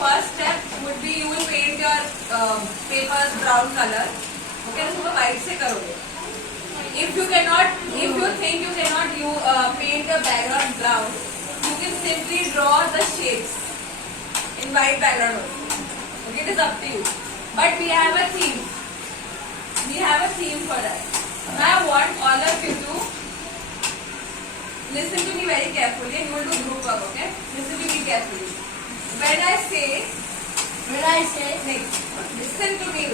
first step would be you will paint your papers brown color. Okay, तो सुबह white से करोगे. If you think you cannot paint your background brown, you can simply draw the shapes in white background also. Okay, it is up to you. But we have a theme. We have a theme for that. Now I want all of you to listen to me very carefully and you will do group work, okay? Listen to me carefully. When I say, listen to me,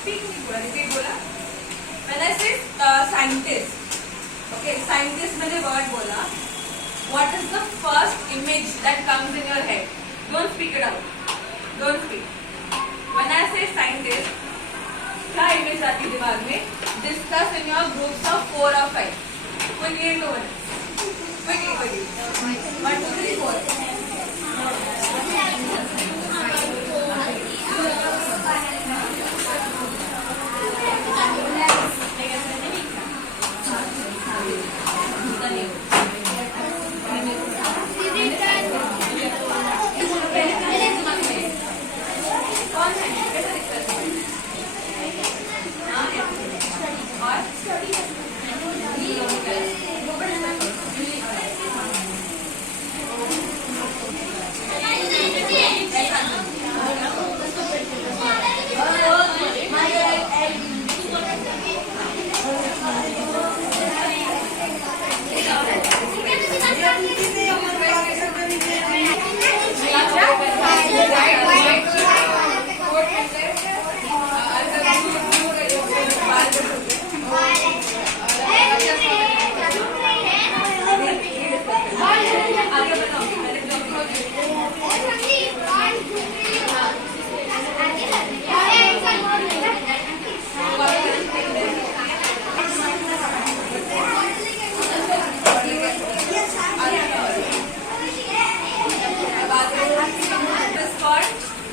speak me, repeat बोला. When I say scientist, okay, scientist मैंने word बोला. What is the first image that comes in your head? Don't speak it out. Don't speak. When I say scientist, क्या image आती है दिमाग में? Discuss in your groups of 4 or 5. Quickly do it. Quickly. 1, 2, 3, 4.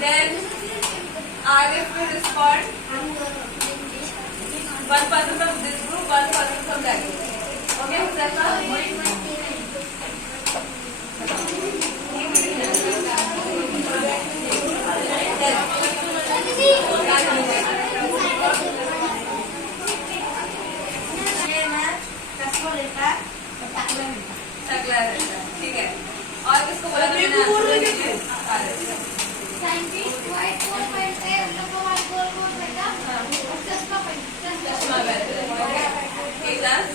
Then Arif will respond. One person from this group, one person from that group. Okay, Huzafa? ठीक है. और किसको बोला? साइंटिस्ट व्हाइट बोर्ड पहनते हैं, उन लोगों का गोल गोल रहता है और चश्मा पहनते हैं. चश्मा पहनते हैं. एक class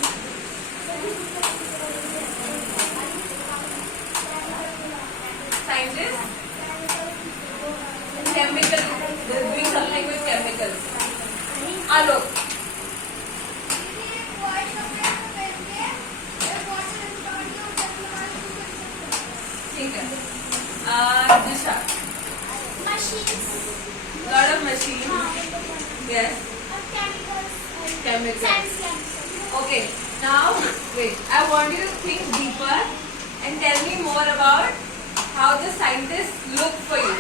scientist chemical, doing something with chemicals. Alok. ठीक है. Disha. Machines. Lot of machines. Yes. Chemicals. Okay. Now, wait. I want you to think deeper and tell me more about how the scientists look for you.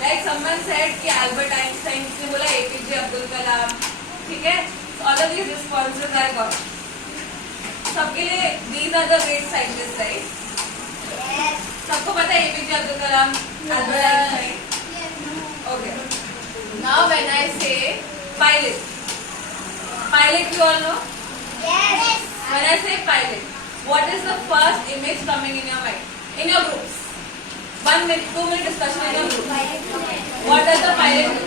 Like someone said कि Albert Einstein, किसने बोला APJ Abdul Kalam. ठीक है? So all of these responses I got. सबके लिए these are the great scientists, right? Yes. सबको पता है APJ Abdul Kalam, Albert Einstein. Okay. Now when I say pilot, you all know? Yes. When I say pilot, what is the first image coming in your mind? In your groups. 1 minute, 2 minute discussion in your group. What does the pilot do?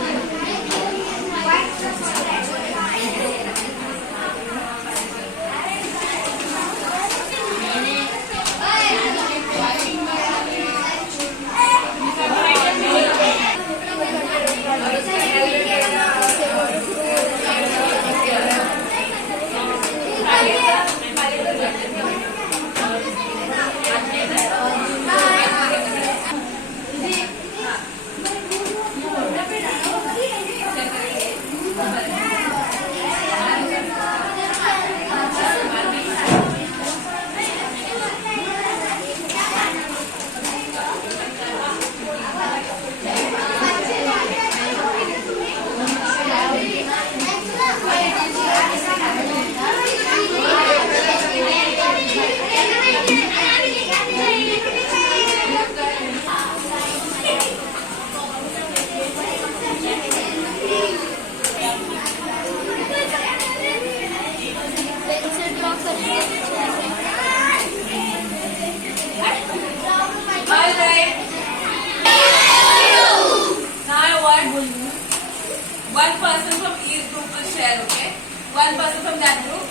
one person from that group.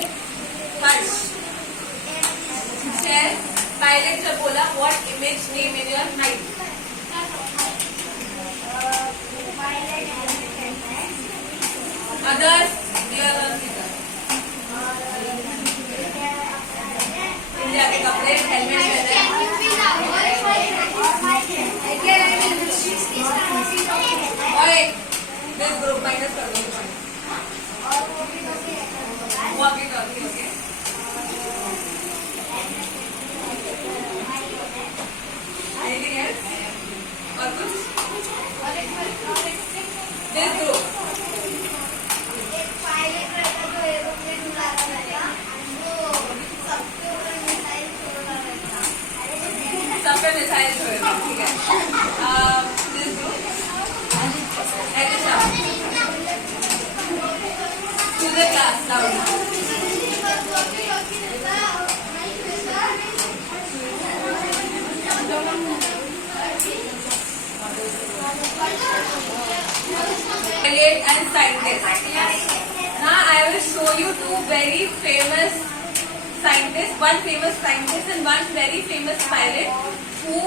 Harsh. Share. Pilot जब बोला, what image name in your mind? Others, dear Rosita. India के कपड़े, helmet और एक this group minus कर दो. Walkie talkie. Okay. Anything else? और कुछ? This group. सब पे मिसाइल छोड़े. ठीक है. This group. अच्छा. To the class loud. Pilot and scientist. Now I will show you two very famous scientists, one famous scientist and one very famous pilot who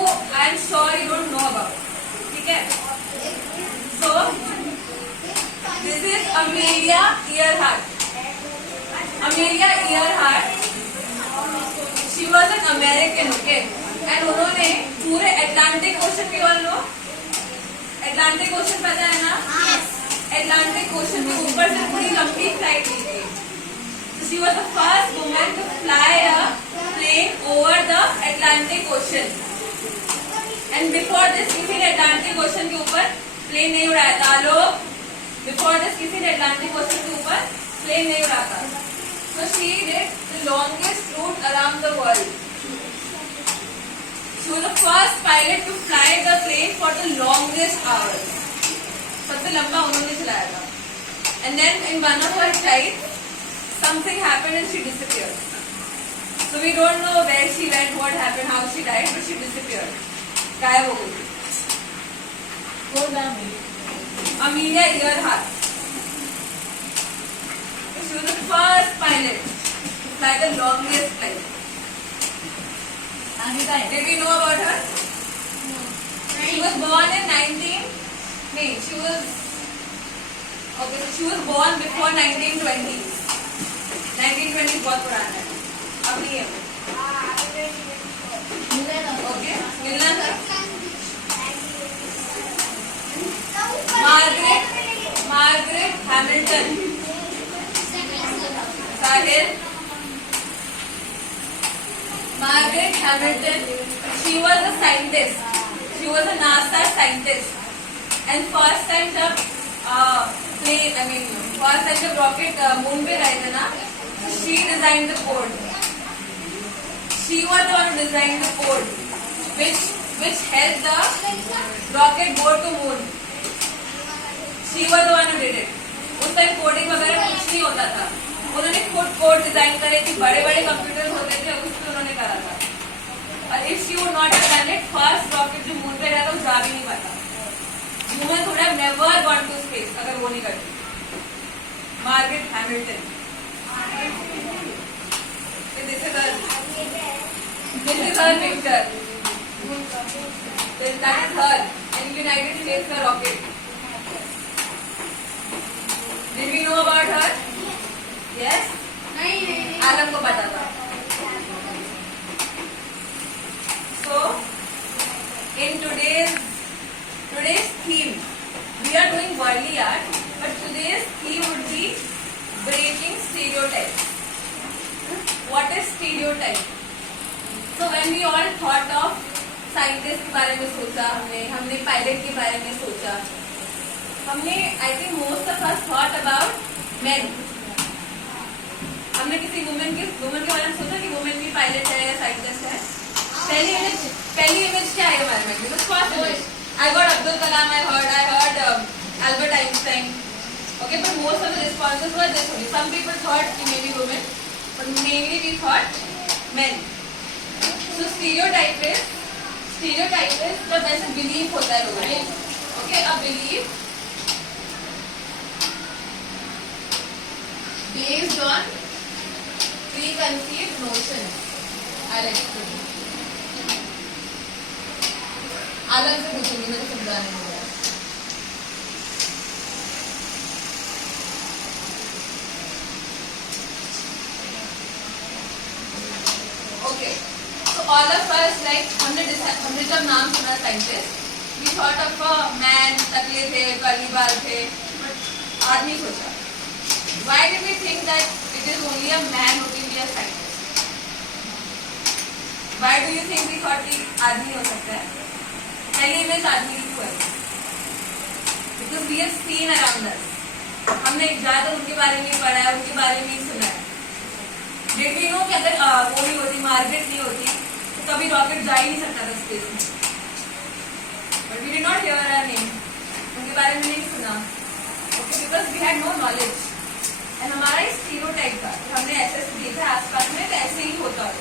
I am sure you don't know about. ठीक है? So this is Amelia Earhart. Amelia Earhart. She was an American, okay? And उन्होंने पूरे Atlantic ocean के one लो. Atlantic ocean पता है ना? Atlantic ocean के ऊपर से पूरी लंबी फ्लाइट ली थी. So she was the first woman to fly a plane over the Atlantic Ocean. And before this किसी ने अटलांटिक ओशन के ऊपर प्लेन नहीं उड़ाया था. लोग before this किसी ने अटलांटिक ओशन के ऊपर प्लेन नहीं उड़ाया था. So she did the longest route around the world. She was the first pilot to fly the plane for the longest hours. सबसे लंबा उन्होंने चलाया था. And then in one of her flights, something happened and she disappeared. So we don't know where she went, what happened, how she died, but she disappeared. गायब हो गई. कौन नाम है? Amelia Earhart. She was the first pilot to fly the longest flight. Did we know about her? No. She was born in 19. No, she was. Okay, so she was born before 1920. 1920 बहुत पुराना है. अब नहीं है. Okay, मिलना था. Margaret Hamilton. Sahil. Margaret Hamilton, she was a scientist. She was a NASA scientist. And first time जब first time जब rocket moon पे गए थे ना, she designed the code. She was the one who designed the code, which helped the rocket go to moon. She was the one who did it. उस time coding वगैरह कुछ नहीं होता था. उन्होंने खुद कोड डिजाइन करे थी. बड़े बड़े कंप्यूटर होते थे, उसमें उन्होंने करा था. और if she would not have done it, first rocket जो मून पे गया था वो जा भी नहीं पाता. Human would have never gone to space अगर वो नहीं करती. Margaret Hamilton. This is her picture. That is her in United States का rocket. Did we know about her? Yes? नहीं. आलम को पता था. So, in today's theme, we are doing worldly art, but today's theme would be breaking stereotypes. What is stereotype? So when we all thought of scientist के बारे में सोचा, हमने pilot के बारे में सोचा, हमने I think most of us thought about men. हमने किसी वुमेन के बारे में सोचा कि वुमेन भी पायलट है या साइंटिस्ट है. पहली इमेज क्या है हमारे में? Because first image I got Abdul Kalam, I heard Albert Einstein. Okay, but most of the responses were this only. Some people thought कि maybe women, but mainly we thought men. So stereotype is जब ऐसे belief होता है लोगों में. Okay, a belief based on preconceived notions. I'll explain. आलम से पूछूंगी, मुझे समझाने में आया. Okay, so all of us, like हमने जब नाम सुना scientist, we thought of a man, टकले थे, कर्ली बाल थे, but आदमी सोचा. Why did we think that it is only a man who can be a scientist? Why do you think we thought कि आदमी हो सकता है? पहली इमेज आदमी की क्यों है? Because we have seen around us. हमने ज्यादा उनके बारे में पढ़ा है, उनके बारे में सुना है. Did we know कि अगर वो नहीं होती, मार्गरेट नहीं होती, तो कभी रॉकेट जा ही नहीं सकता था स्पेस में. But we did not hear her name. उनके बारे में नहीं सुना. Okay, because we had no knowledge. And हमारा एक स्टीरियोटाइप था. हमने ऐसे देखा आसपास में तो ऐसे ही होता है.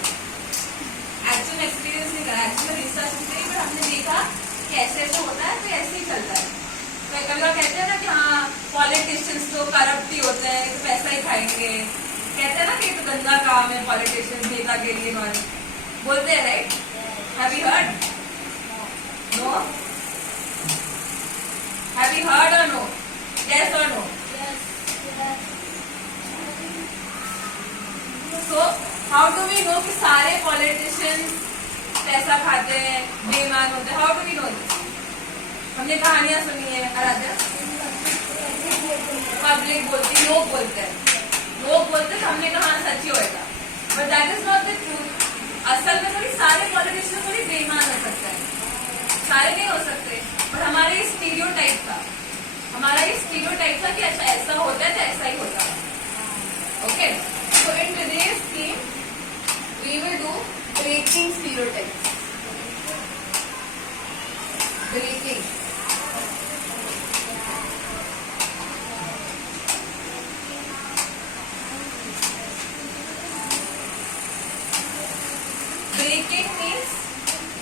एक्चुअल एक्सपीरियंस नहीं करा, एक्चुअल रिसर्च नहीं करी, पर हमने देखा कि ऐसे ऐसे होता है तो ऐसे ही चलता है. तो कभी लोग कहते हैं ना कि हाँ पॉलिटिशियंस तो करप्ट ही होते हैं, तो पैसा ही खाएंगे. कहते हैं ना कि ये तो गंदा काम है पॉलिटिशियंस नेता के लिए. नॉन बोलते हैं, right? Have you heard? No? Have you heard और नो? यस और no? So how do we know कि सारे पॉलिटिशियंस पैसा खाते हैं, बेईमान होते हैं? How do we know this? हमने कहानियां सुनी है. आराध्या, पब्लिक बोलती, लोग बोलते हैं, तो हमने कहा सच्ची होएगा. But that is not the truth. असल में थोड़ी सारे पॉलिटिशियंस थोड़ी बेईमान हो सकते हैं, सारे नहीं हो सकते. पर हमारे ये स्टीरियोटाइप था, कि अच्छा ऐसा होता है तो ऐसा ही होता है. Okay, so in today's theme we will do breaking stereotypes. Breaking. Breaking means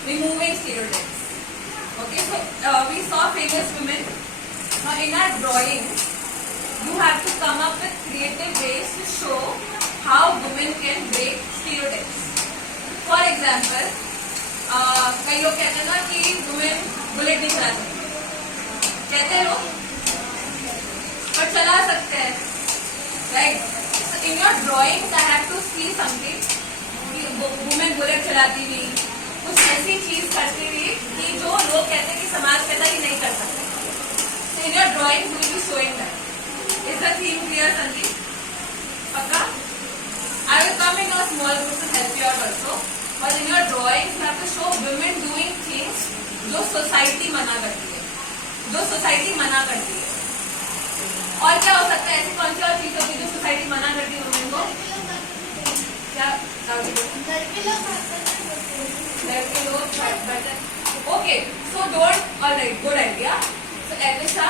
removing stereotypes. Okay, so we saw famous women. Now in our drawing, you have to come up with creative ways to show how women can break stereotypes. For example, कई लोग कहते हैं ना कि women bullet नहीं चला सकते, कहते हैं लोग, पर चला सकते हैं, right? So in your drawings, I have to see something कि women बुलेट चलाती हुई, कुछ ऐसी चीज करती हुई कि जो लोग कहते हैं कि समाज कहता है कि नहीं कर सकते. So in your drawing, you will be showing that. Is the theme clear, Sandeep? Pakka? I will come in a small group to help you out also. But in your drawings, you have to show women doing things जो society मना करती है, और क्या हो सकता है? ऐसी कौन सी और चीज होती है जो सोसाइटी मना करती है वुमेन को? क्या? लड़के लोग बर्तन. Okay, so don't. All right, good idea. So Elisa,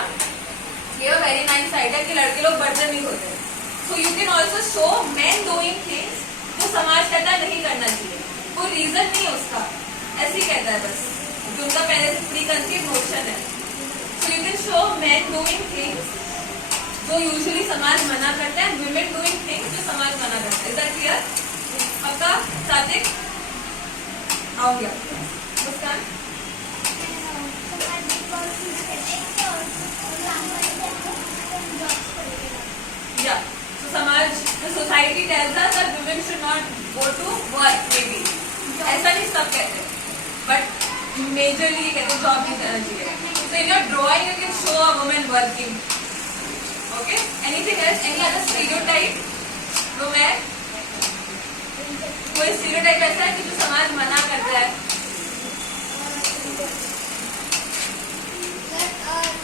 ये वेरी नाइस आइडिया कि लड़के लोग बर्तन नहीं होते. So you can also show men doing things जो समाज कहता नहीं करना चाहिए. कोई रीजन नहीं है उसका, ऐसे ही कहता है बस, जो उनका पहले से प्री कंसीव नोशन है. सो you can show men doing things जो यूजुअली समाज मना करता है, वुमेन डूइंग थिंग्स जो समाज मना करता है. Is that clear? पक्का? सादिक आओ गया. मुस्कान, yeah. So समाज, the society tells us that women should not go to work, maybe. ऐसा नहीं सब कहते, but majorly कहते जॉब नहीं करना चाहिए. So in your drawing you can show a woman working. Okay? Anything else? Any other stereotype? Women? कोई stereotype ऐसा है कि जो समाज मना करता है?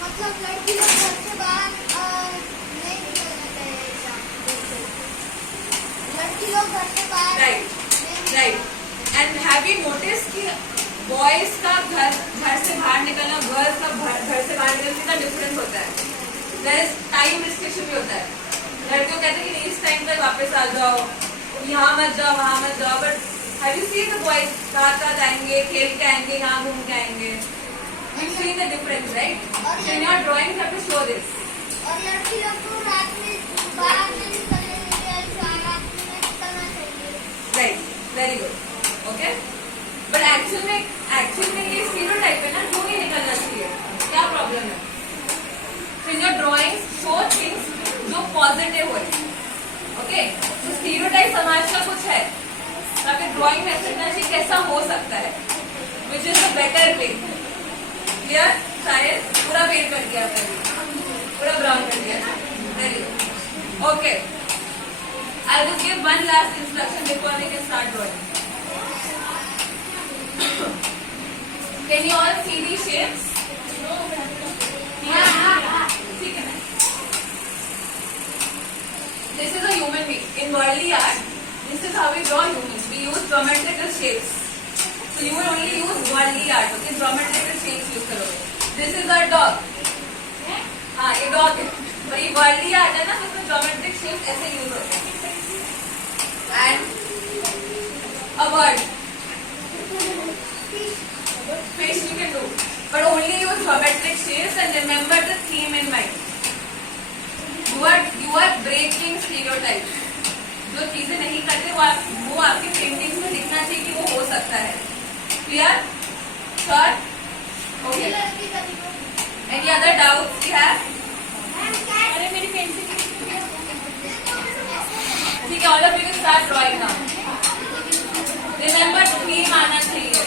मतलब लड़की लोग घर से बाहर नहीं निकलना चाहिए. लड़की लोग घर से बाहर. Right. And have you notice कि बॉयज का घर से बाहर निकलना, गर्ल्स का घर से बाहर निकलने का डिफरेंस होता है. देयर इज टाइम रिस्ट्रिक्शन भी होता है. लड़कियों कहते हैं कि नहीं इस टाइम तक वापस आ जाओ, यहाँ मत जाओ, वहाँ मत जाओ. But have you seen the boys कहाँ जाएंगे, खेल के आएंगे, यहाँ घूम के आएंगे. You see the difference, right? So in your drawings, you have to show this. और लड़की लोग को रात में बाहर नहीं निकलने very good. Okay, but actual में ये स्टीरियोटाइप है ना, क्यों नहीं निकलना चाहिए? क्या प्रॉब्लम है? In your drawing show things जो पॉजिटिव हो. ओके, तो स्टीरियोटाइप समाज का कुछ है, ताकि ड्राइंग में ऐसा करना चाहिए कैसा हो सकता है, which is the better way. Clear? शायद पूरा पेंट कर दिया मैंने, पूरा ब्राउन कर दिया ना. Very good. Okay, I will give one last instruction before we can start drawing. Can you all see the shapes? ठीक है. This is a human being. In worldly art, this is how we draw humans. We use geometrical shapes. So you will only use worldly art. Okay, geometrical shapes use करोगे. This is a dog. हाँ, ये dog है. पर ये worldly art है ना, तो इसमें geometric shapes ऐसे use होते हैं. And a bird. Fish you can do, but only use geometric shapes and remember the theme in mind. You are breaking stereotypes. जो चीजें नहीं करते वो आपकी पेंटिंग्स में दिखना चाहिए कि वो हो सकता है. Clear? Short? Okay. Any other doubts you have? अरे मेरी पेंसिल. ठीक है, all of you can start drawing now. Remember theme आना चाहिए.